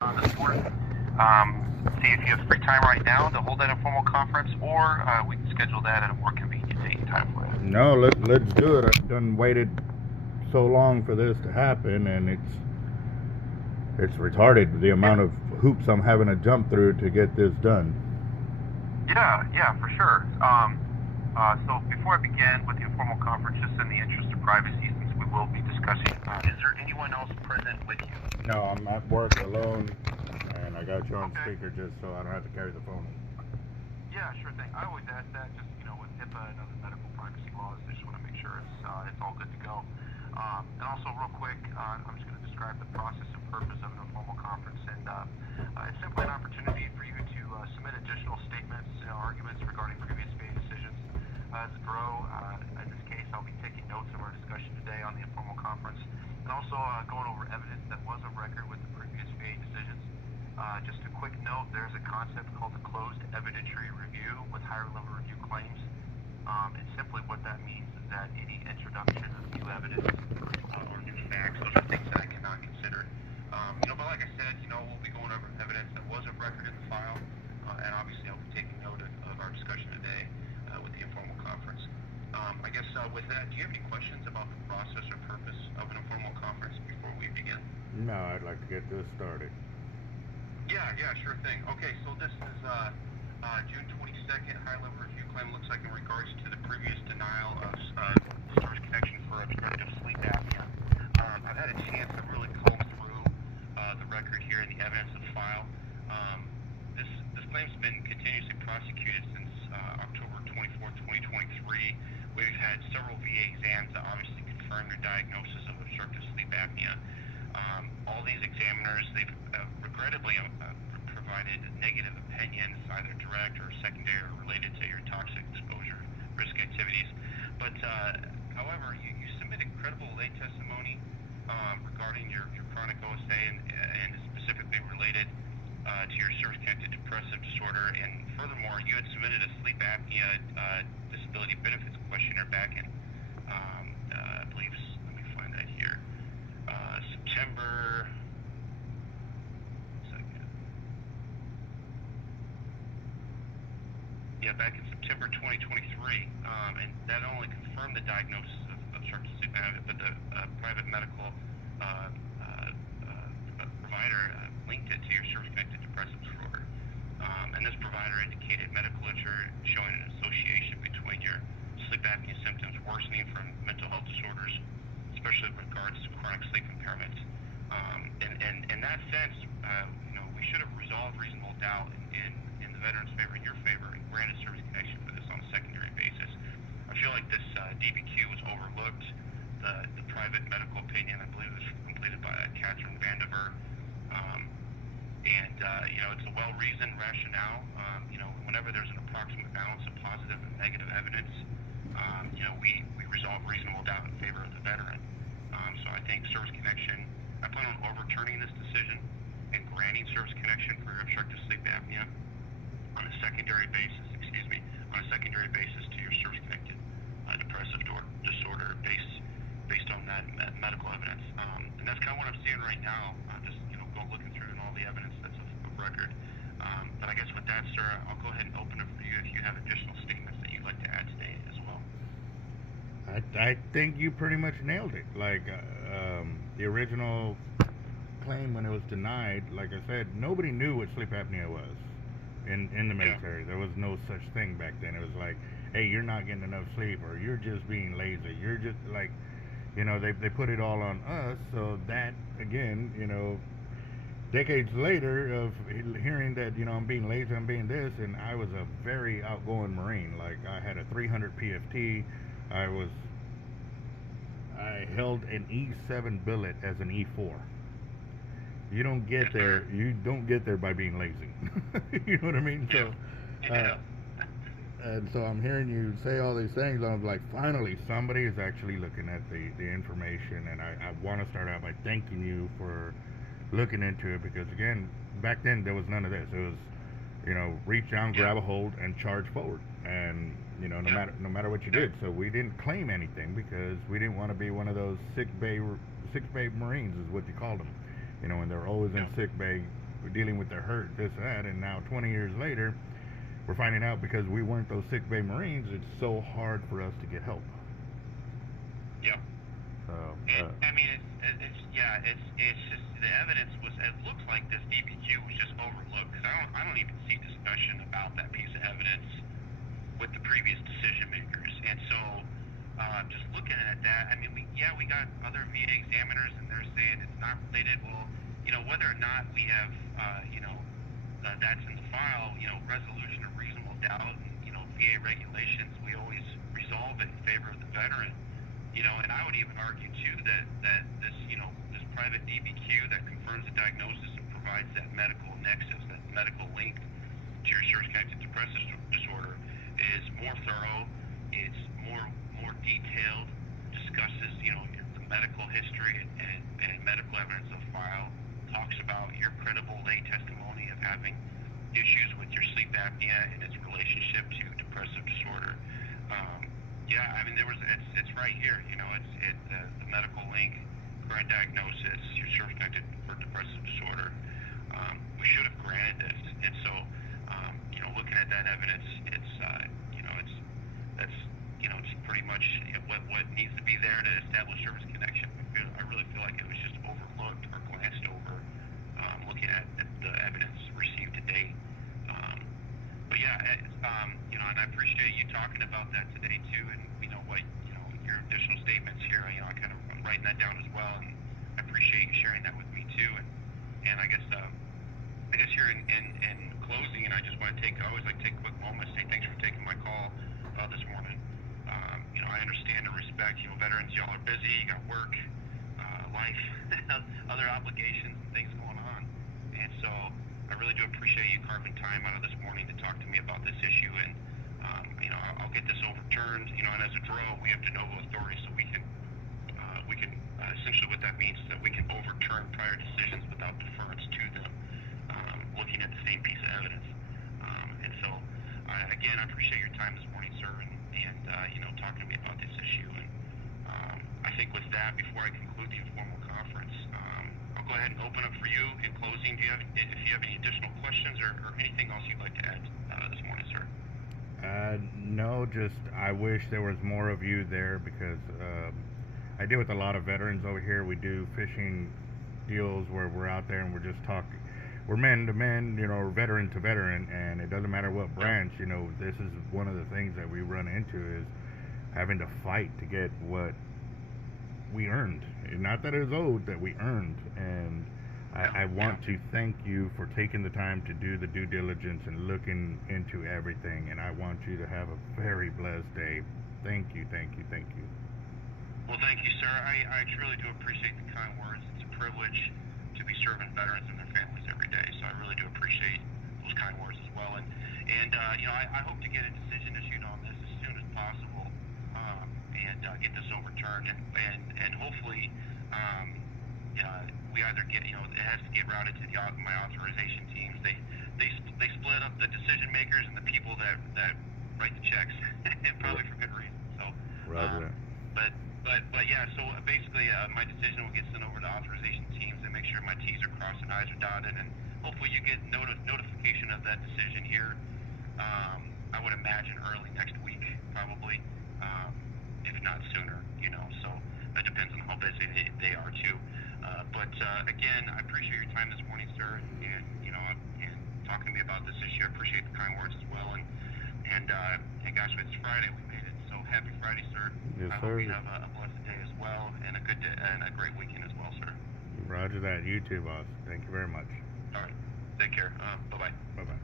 this morning. See if you have free time right now to hold that informal conference, or we can schedule that at a more convenient date and time for you. No, let's do it. I've done waited so long for this to happen, and it's retarded the amount of hoops I'm having to jump through to get this done. Yeah, for sure. So before I begin with the informal conference, just in the interest of privacy, since we will be discussing, is there anyone else present with you? No, I'm at work alone, and I got you on speaker just so I don't have to carry the phone. Yeah, sure thing. I always ask that, just with HIPAA and other medical privacy laws. I just want to make sure it's all good to go. And also, real quick, I'm just going to describe the process and purpose of an informal conference, and it's simply an opportunity for you to submit additional statements, arguments regarding previous FAA decisions. As a grow, in this case, I'll be taking notes of our discussion today on the informal conference, and also going over evidence that was of record with the previous FAA decisions. Just a quick note, there's a concept called the closed evidentiary review with higher level review claims. And simply what that means is that any introduction of new evidence or new facts, those are things that I cannot consider. But like I said, we'll be going over evidence that was of record in the file, and obviously I'll be taking note of our discussion today with the informal conference. I guess with that, do you have any questions about the process or purpose of an informal conference before we begin? No, I'd like to get this started. Yeah, sure thing. Okay, so this is June 22nd, high-level review claim. Looks like in regards to the previous denial of service connection for obstructive sleep apnea. I've had a chance to really comb through the record here and the evidence of the file. This claim's been continuously prosecuted since October 24th, 2023. We've had several VA exams that obviously confirm your diagnosis of obstructive sleep apnea. All these examiners, they've regrettably provided negative opinions, either direct or secondary or related to your toxic exposure risk activities. But however, you submitted credible lay testimony regarding your chronic OSA and specifically related to your service-connected depressive disorder. And furthermore, you had submitted a sleep apnea disability benefits questionnaire back in, I believe, let me find that here, September. Back in September 2023, and that not only confirmed the diagnosis of obstructive sleep apnea, but the private medical provider linked it to your service-connected depressive disorder. And this provider indicated medical literature showing an association between your sleep apnea symptoms worsening from mental health disorders, especially with regards to chronic sleep impairment. And in that sense, we should have resolved reasonable doubt in the veteran's favor, in your favor, and granted service connection for this on a secondary basis. I feel like this DBQ was overlooked. The private medical opinion, I believe, was completed by Catherine Vandiver. It's a well-reasoned rationale. Whenever there's an approximate balance of positive and negative evidence, we resolve reasonable doubt in favor of the veteran. So I think service connection, I plan on overturning this decision and granting service connection for obstructive sleep apnea on a secondary basis to your service-connected depressive disorder based on that medical evidence. And that's kind of what I'm seeing right now, just looking through and all the evidence that's of record. But I guess with that, sir, I'll go ahead and open it for you if you have additional statements that you'd like to add today as well. I think you pretty much nailed it. Like the original claim when it was denied, like I said, nobody knew what sleep apnea was in the military. There was no such thing back then. It was like, hey, you're not getting enough sleep, or you're just being lazy. You're just like, they put it all on us. So that, again, decades later of hearing that, I'm being lazy, I'm being this, and I was a very outgoing Marine. Like, I had a 300 PFT. I held an E7 billet as an E4. You don't get there. You don't get there by being lazy. You know what I mean? So, and so I'm hearing you say all these things. I'm like, finally, somebody is actually looking at the information, and I want to start out by thanking you for looking into it, because again, back then there was none of this. It was, reach down, grab a hold, and charge forward, and no matter what you did. So we didn't claim anything because we didn't want to be one of those sick bay Marines, is what you called them. And they're always in sick bay, we're dealing with their hurt, this, that, and now 20 years later, we're finding out because we weren't those sick bay Marines, it's so hard for us to get help. Yep. So, I mean, it's just the evidence was. It looks like this DBQ was just overlooked because I don't even see discussion about that piece of evidence with the previous decision makers. And so, just looking at that, I mean, we got other VA examiners, and they're saying it's not related. Well, whether or not we have, that's in the file, resolution of reasonable doubt, and, VA regulations, we always resolve it in favor of the veteran. And I would even argue too that this, this private DBQ that confirms the diagnosis and provides that medical nexus, that medical link to your service-connected depressive disorder, is more thorough. It's more detailed. Discusses, the medical history and medical evidence of file. Talks about your credible lay testimony of having issues with your sleep apnea and its relationship to depressive disorder. I mean, it's right here. It's the medical link, current diagnosis, your service-connected for depressive disorder. We should have granted this, and so looking at that evidence, it's pretty much what needs to be there to establish service connection. I really feel like it was just overlooked or glanced over, looking at the evidence received to date. But and I appreciate you talking about that today too, and your additional statements here. I'm writing that down as well, and I appreciate you sharing that with me too. And I guess here in closing, and I just want to I always like to take a quick moment to say thanks for taking my call this morning. I understand and respect, veterans, y'all are busy, you got work, life, other obligations and things going on. And so I really do appreciate you carving time out of this morning to talk to me about this issue. And, I'll get this overturned, and as a drill, we have de novo authority, so we can essentially what that means is that we can overturn prior decisions without deference to them, looking at the same piece of evidence. And so, again, I appreciate your time this morning, sir, and talking to me about this issue. And I think with that, before I conclude the informal conference, I'll go ahead and open up for you in closing. If you have any additional questions or anything else you'd like to add this morning, sir? No, just I wish there was more of you there because I deal with a lot of veterans over here. We do fishing deals where we're out there and we're just talking. We're men to men, veteran to veteran, and it doesn't matter what branch. This is one of the things that we run into is having to fight to get what we earned. Not that it was owed, that we earned. And I want to thank you for taking the time to do the due diligence and looking into everything. And I want you to have a very blessed day. Thank you, thank you, thank you. Well, thank you, sir. I truly do appreciate the kind words. It's a privilege to be serving veterans and their families every day. So I really do appreciate those kind words as well. And I hope to get a decision issued on this as soon as possible, and get this overturned. And hopefully, we either get, it has to get routed to my authorization teams. They split up the decision makers and the people that write the checks, and probably for good reason. So, Roger. But yeah, so basically my decision will get sent over to authorization teams and make sure my T's are crossed and I's are dotted, and hopefully you get notification of that decision here. I would imagine early next week, probably, if not sooner. So it depends on how busy they are too. But again, I appreciate your time this morning, sir, and talking to me about this issue. I appreciate the kind words as well, and gosh, it's Friday, we made it. So happy Friday, sir. Yes, I sir. hope you have a blessed day as well, and a good day, and a great weekend as well, sir. Roger that. You too, boss. Thank you very much. All right. Take care. Bye-bye. Bye-bye.